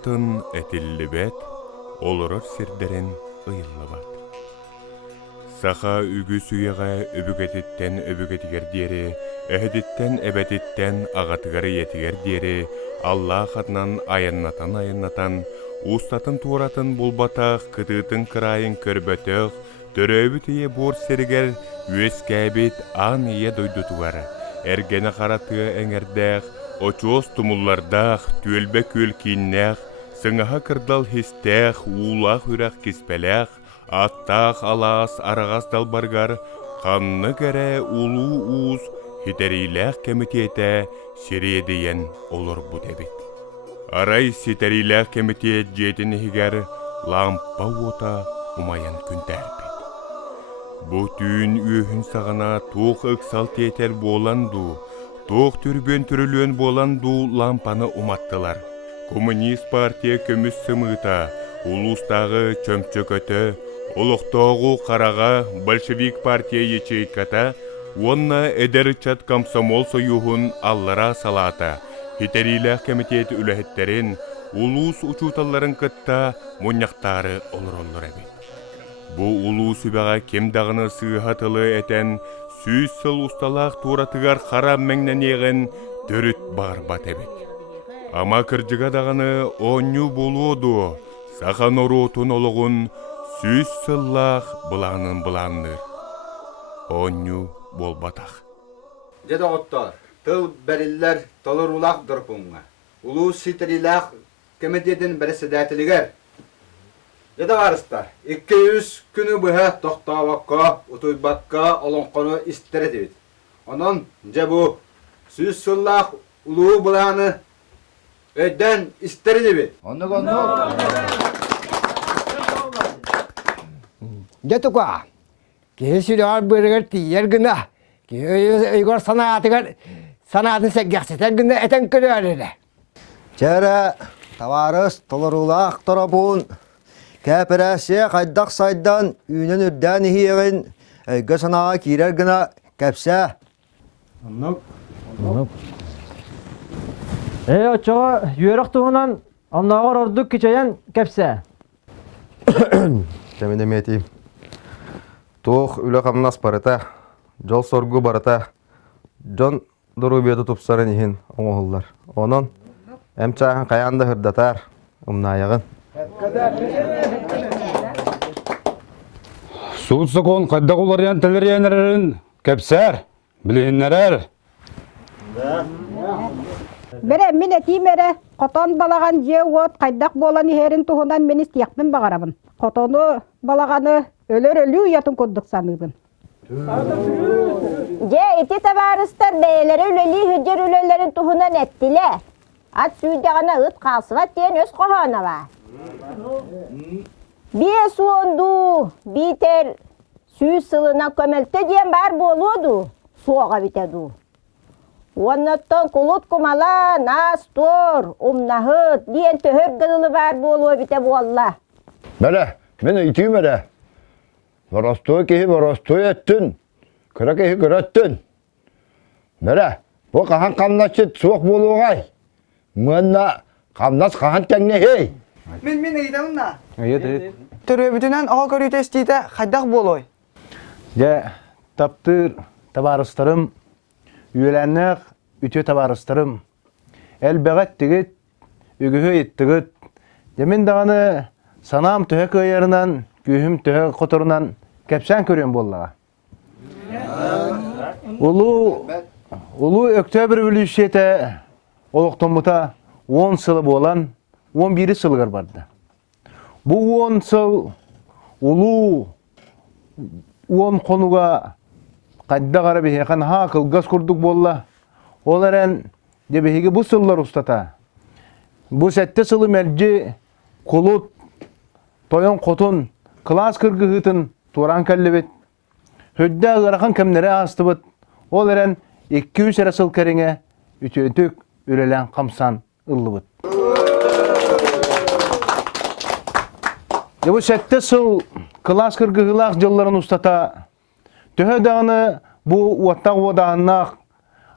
атын этиллибет, олорор сирдерин ыйыллыбат. Саха үгү суяга өбүгетиттен өбүгетигер диери, эхедиттен эбетиттен агатыгары етигер диери, Аллах атынан айыннатан, устатын тууратын булбатах, кытыытын кырайын көрбөтөх, төрөбүт ие бур серигер, үескәбит ан ие дойдутугар. Эргене харатыга эңердэх, очоос тумуллардах, түөлбе күл киннэх, сыңаха кырдал хистэх, уулах үрэх киспелэх, аттах алаас арагас далбаргар, қанны кәрі улу уз, хитерилэх кемитете сириедейен олор бұд эбит. Арай ситерилэх кемитет жетін хигер, лампа ота умаян күнтәрбит. Бұ түйін үйін сағана туқ ықсал тетер боланду, туқ түрбен түрілен боланду лампаны уматтылар. Коммунист партия көміс сымыта, улустағы чөмчөкөтө, олықтоғу қараға большевик партия ячейката, онна эдерчат комсомол союхун аллара салата, хитерилэх комитет үлэхеттерин, улус учуталларын кытта муньяқтары олыр әбет. Бу улус үбәға кемдағыны сыйхатылы әтен, сүйіз сыл усталақ туратыгар харам мәңнен егін дөріт барбат әбет. Ама кыржыға дағыны оню болуоду, сахан орутун олығын сүйіз сыллақ бұланын. Оню болбатақ. Деді оттар, тыл бәрілер толырулақ дұрпыңға. Улус ситерилақ комитетін бірісі дәтілігер. Деді ғарыстар, 200 күні бұға тоқтауаққа, ұтойбаққа олонқоны істері дейд. Онын жабу сүйіз сыллақ улуу бұланы өйден істері дейд. Детука, кесілер бұрығыр тиер гүні, үйгір санатын сәггәксетен гүні әтен көрі әрі. Жәрі, таварыс, толырулақ тұрабуын, кәпірәсе қайдақ сайдан үйінен үрдән ехен, өйгі санаға кейрер гүні кәпсә. Очоға үйерік тұғынан амнағыр ордық кечайын кәпсә. Кәміне метейм. Тоқ үлі қамнас барыта, жол соргу барыта, жон дұру беті тұпсарын ехін оңғылдар. Оның әмчағын қаянды хүрдатар, ұмнайығын. Суытсықон қайдақ олариян тәлерейенерін кәпсәр, білейіннерер. Бере мен әтеймері, қотон балаған же от қайдақ болан ерін тұғынан мен істияқпен бағарабын. Қотоны балағаны өлі ұятын көддік санығын. Же, ити табарыстар бәйелері өлі хүджер өлелерін тұғынан әттілі. Ат сүйдеғана ұт қалсыват дейін өз қоғаны ба. Бие суонду, битер сүй сылына көмелті дейін бар болуду, суаға бітеду. Оннаттан кулут кумала, нас тор, умнахыт, дейін төхөр гылы бар болуы біте болла. Бәлі, мен үйтейм әрі. Боростой кейі боростой әттін, күрі кейі күрәттін. Бәлі, бұл қаған қамнашет суық болуғай. Мұнна қамнас қаған тәңне хей. Мен үйдемінна. Түрөбітінен аға көрі тестейді қайдақ болуй. Таптыр табарыстырым, үйеләннәқ үте табарыстырым. Әлбәғат тегет, үгігі еттігіт. Демен дағаны санам түхі көйерінен, күйім түхі құтырынан кәпсән көрен боллаға. Улу өктөбір бүлішеті олықтымыта 10 сылы болан 11 сылғыр барды. Бұл 10 сыл улу 10 қонуға қайда қара бейхеқан хақыл ғыз күрдік болла. Оларен дебеге бұл сыллар ұстата. Бұл сәтті сылы мәлже құлыт, тойын қотын, класс кіргіғытын туран кәлі бет. Хөдді ғырақын кәмнері асты бұд. Оларен 200 әрі сыл кәріңе үтөтік үрелен қамсан ұлы бұд. Бұл сәтті сыл класс кіргіғылақ жылларын ұстата. Төхі дағыны бұл уаттақ одағынақ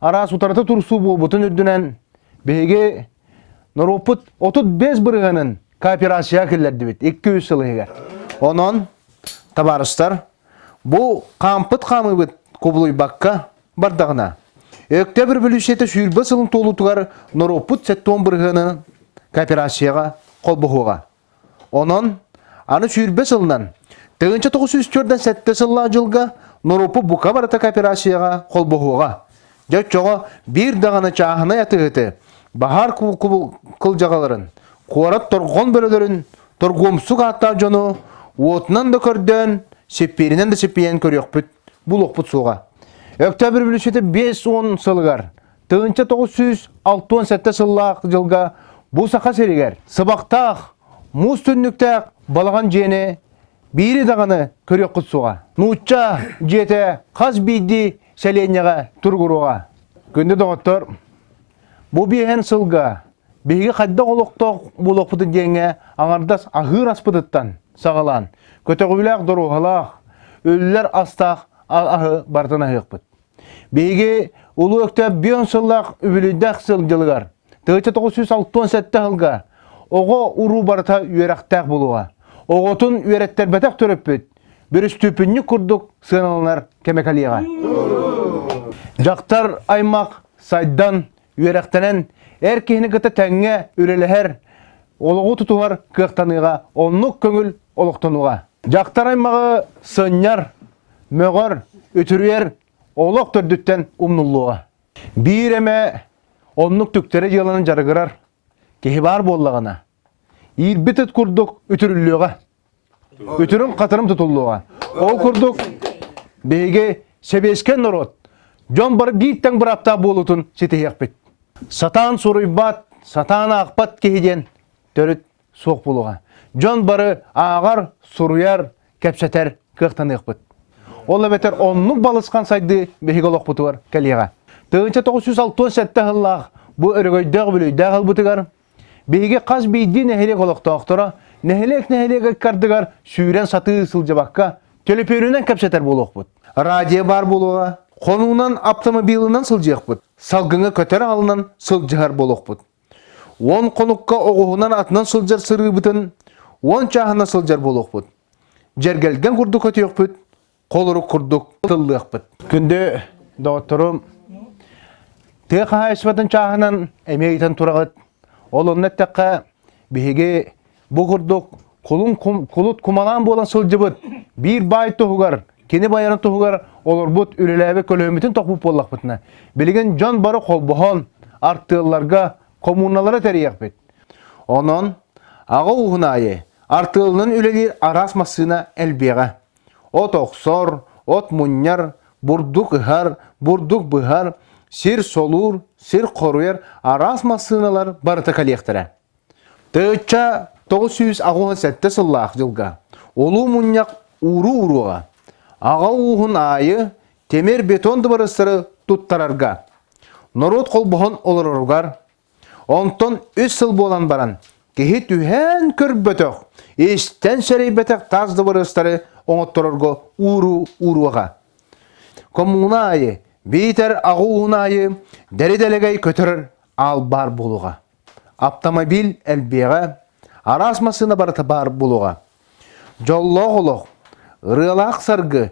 арас ұтарты тұрсу бұл бұтын үрдінен бейге Noroput 35 bırığının kooperasiya kellerdi bit 200 sılыгар. Ondan tabarыстар bu kampıt kamı bit kubuluy bakka bardağına. Öktebir bölüşete sürbe sılın tolutugar Noroput 7 bırığının kooperasiyaga kol buhuga. Ondan anı sürbe sılından Тыгынча 904-ден 7 сылла жылга Норопу бука барата кооперацияга кол буhuга. Жочого бир даганы чаахына ятыгыты. Бахар кылжагаларын, куарат торгон бөлөлөрүн, торгомсук аттаа жону, отунан да көрдөн, сепперинен да сеппиен көрөкпүт, булокпут суга. Октябрь бүлүшөтө 5-10 сылгар. Тыгынча 967 сылла жылга бу сака серигер. Сыбактак, муз түннүктө балаган жени бири даганы көрөк кутсуга. Нуча жете каз бийди селенияга тургуруга. Күндө доктор бу биен сылга биги кадда олокток булокпут деңе аңардас ахыр аспыдыттан сагалан. Көтөгүлөк доругалак өлүлөр астак ахы бардына хыкпыт. Биги улуу өктөп бион сыллак үбүлүдак сыл жылгар. 1967 жылга ого уру барта үйрактак булуга. Оғытын үйреттер бәтәк төрөппөт. Бір үстүпінні күрдік сыналанар кемекалияға. Жақтар аймақ сайдан үйректенен әркейіні кіті тәңге үреліғер олығы тұтуғар кықтаныға, онлық көңіл олықтануға. Жақтар аймағы сынняр, мөғар, өтірер, олық түрдіттен умнулуға. Бір әмі онлық түктері жыланын жарығырар, кехі бар боллағына. Ирбитет курдук үтүрүллүгө. Үтүрүн катырым тутуллуга. Ол курдук беге себескен народ. Жон бар биттен бір апта болутун сетеяқпет. Сатан суруйбат, сатан акпат кехиден төрүт соқ болуга. Жон бары ағар суруяр кепсетер кыктаныqпыт. Ол бетер оннук балысқан сайды беге олоқпыты бар калияга. 1967 жыллах бу өргөйдөг бүлөйдөг албытыгар. Беге қаз бейді нәхелек олықтақтыра, нәхелек кардыгар сүйрен саты сылжабаққа төлепөрінен кәпсетер болуқ бұд. Радио бар болуға, қонуынан автомобилынан сылжақ бұд. Салгыңы көтер алынан сылжығар болуқ бұд. 10 қонуққа оғуынан атынан сылжар сыры бұтын, 10 чағына сылжар болуқ бұд. Жергелген күрдік өтеуқ бұд, қолырық күрдік тыллық бұд. Күнде доғыттырым, теқа айсыбатын чағынан әмейтін тұрағыд. Ол оннеттаққа беге бұғырдық құлыт кумалан болан сылжыбыт. Bir бай тұғығар, кені байарын тұғығар, олар бұд үреләбі көлөмітін тоқпып болақ бұтына. Білген жон бары қол бұған артығыларға, коммуналары тәрияқ бет. Онын аға ұғын айы, артығылының үлелер арас масына әлбеға. От оқсор, от мұньяр, бұрдық ұғар, бұрдық бұғар, сир солур, сир қоруер арас масыналар барыта калияқтыра. Тыгыча 967 сыллақ жылға олу мұньяқ уру-уруға. Аға уғын айы темер бетонды барыстыры тұттарарға. Народ қол бұғын олырырғар. Онтон 3 сыл болан баран. Кехет үйән көр бөтіқ. Естен сәрей бәтіқ тазды барыстыры оңыттырырғы уру-уруға. Коммуна айы бейтер ағуын айы дәрі-дәлегей көтірір ал бар болуға. Автомобиль әлбеға, арас масына барыта бар болуға. Жоллоғылық, ұрылақ сарғы,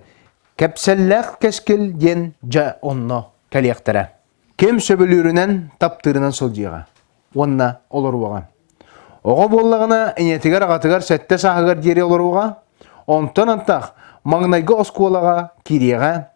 кәпсәлләқ кәскіл ден жа онны кәлияқтыра. Кем сөбілерінен таптырынан сылжыға. Онна олыруға. Оға боллағына әнетігер ағатығар сәтті сағығар дері олыруға. Онтан антақ маңнайғы оскуалаға киреға.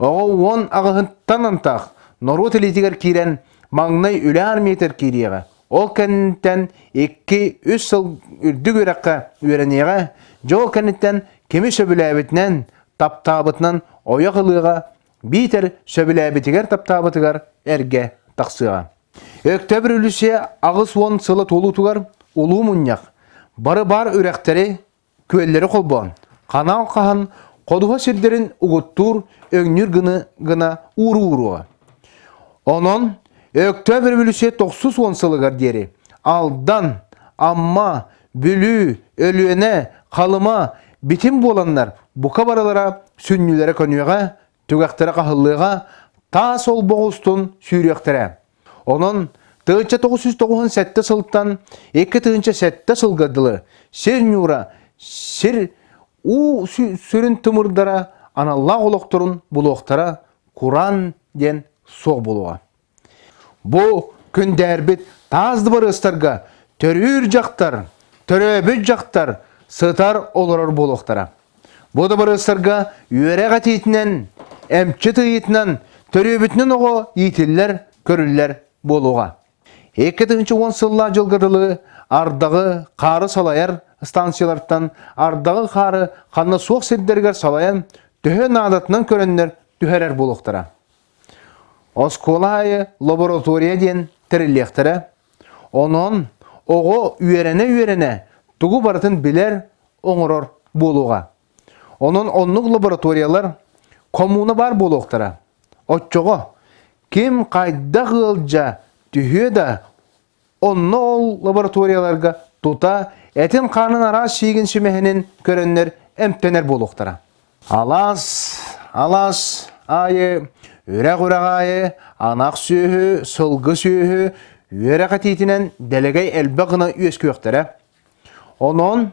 Оға он ағығынттан антақ нору тілетігер кирен маңнай үлі арметер киреға. Ол кәнінттен 2-3 сыл үрді көрәққа өренеға, жол кәнінттен кемі сөбіләбітінен таптабытынан ойақылыға, бейтер сөбіләбітігер таптабытығар әрге тақсыға. Өктөбір үлісе ағыс 10 сылы толу туғар ұлу мұньяқ. Бары бар үрәқтері көллері қолбуан. Қанал қахан қодуға сірдерін ұғыттур өңнір гына уру-уруға. Онын өктөбір үлісе 910 сылығар дері. Алдан, амма, бүлі, өліөне, қалыма, бітім боланлар бұқа баралара сүннілері көнуеға, түгәқтері қағылыға, та сол боғыстың сүйректері. Onun тыынча 997 сылттан 2 тыынча 7 сылгадылы сер нюра сер у сүрін тымырдара аналла олоқтырын бұлоқтара Куран ден соқ болуға. Бұ күндәрбет тазды бар ыстарға төрүр жақтар, төрөбіт жақтар сытар оларар болуқтара. Бұ да бар ыстарға үйереға тейтінен, әмчі тыйтінен, төрөбітінен оғы етілер, көрілер болуға. 2010 сылла жылғадылы ардағы қары салаяр станциялардан ардағы қары қанны соқ седдергер салаян түхен адатынан көріннер түхәрер болуқтара. Осколайы лаборатория ден тірілектірі, onun оғы үйерене тугу барытын білер оңырор болуға. Onun онлық лабораториялар коммуна бар болуқтара. Отчоғы, кем қайда ғылжа түхе да онны ол лабораторияларға тута әтін қанын ара шегін шемехінен көріннер әмтенер болуқтара. Алас, айы, өрақ айы, анақ сүйі, сылғы сүйі, өрақ атейтінен дәлегей әлбіғына өскі өқтірі. Onun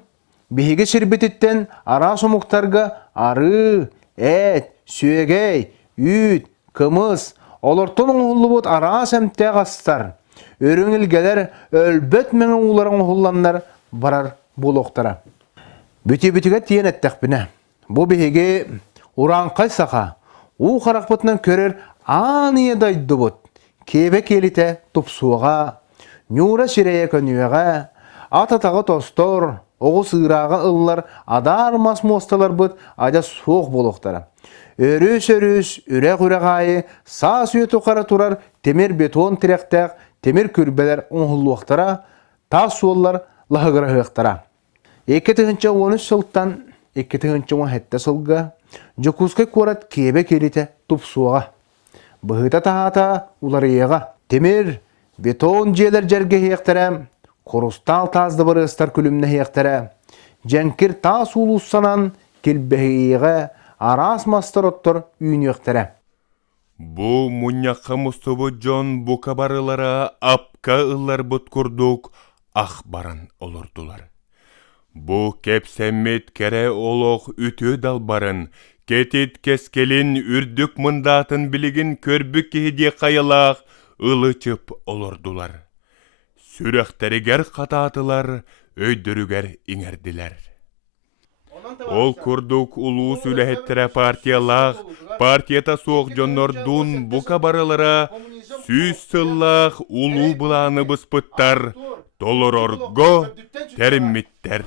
бейгі шербететтен ара сомуқтарға ары, әт, сүйегей, үйт, кымыз, олыртын ұлы бұд ара сәмтә ғастар. Өріңілгелер өлбет мәңі ұларын ұланлар барар болуқтара. Бүте-бүтіге тиен әттәқпіне. Бұ бейге уран қайсаға, у қарақпытынан көрер аныя дайды бұд. Кебе келіте тұпсуға, нюра ширeye көнуеға, ататағы тостор, оғы сығыраға ұлылар, адар мас мосталар бұд, ада соқ болуқтара. Өріс, үрек-үрек са сүйе тұқара тұрар, темір бетон тіректәқ, темір күрбелер оңғылуақтара, тас суылар лағығырағықтара. 2013 сылттан 2017 сылға жүкізгі көрат кебе келіте тұпсуға. Бұғыта тағата уларыеға. Темір, бетон желер жерге хеқтірі, құрыстал тазды бұрыстар күлімні хеқтірі, жәнкір тас улуссанан келбеғеға арас мастар оттыр үйін ектірі. Бу муньяққа мұстыбы жон бука барылара апка ыллар бұт күрдік ақ баран олырдылар. Бу кепсәммет кәрі олық үті далбарын, кетет кескелін үрдік мұндатын білігін көрбік кейде қайылақ ылычып олырдылар. Сүрәқтерігер қататылар, өйдірігер иңерділер. Ол күрдік улу сүләхеттірі партиялақ, партията соқ жоннордун бука барылара, сүйс сыллақ улу бұланы бұспыттар, толырорго тәрімметтер.